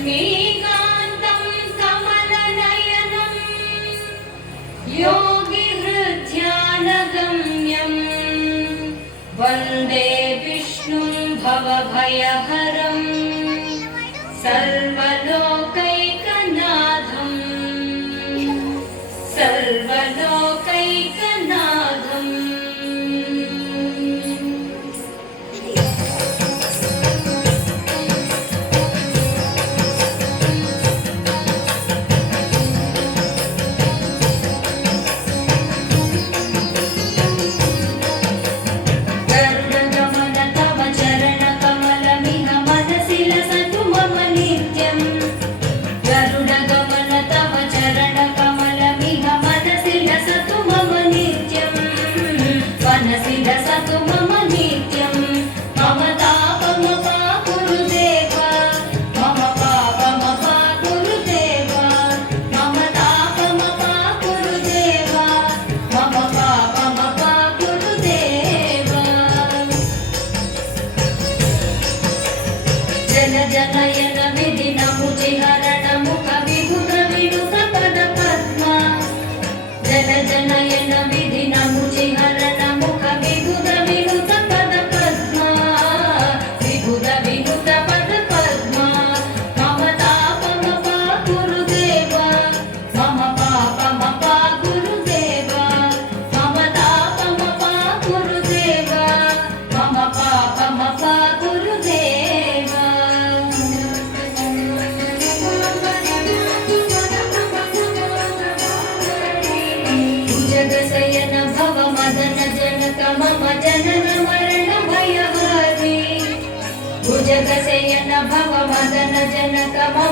लक्ष्मीकान्तं कमलनयनं योगिहृद्यानगम्यं वन्दे विष्णुं भवभयहरं सर्वलोकैकनाथं सर्वलोकैकनाथम्। जनयन विधिन मुचिहरण मुख विभुत विनुत पद पद्मा जनयन विधिन मुचिहरण मुख विभुत विनुत पद पद्मा विभुत विनुत पद पद्मा मम तापम पा गुरुदेव मम पापम पा गुरुदेव मम तापम पा गुरुदेव मम पापम पा गुरुदेव। जगशयन भव मदन जनक मम जनन मरण भयहारी भुजगशयन भव मदन जनक मम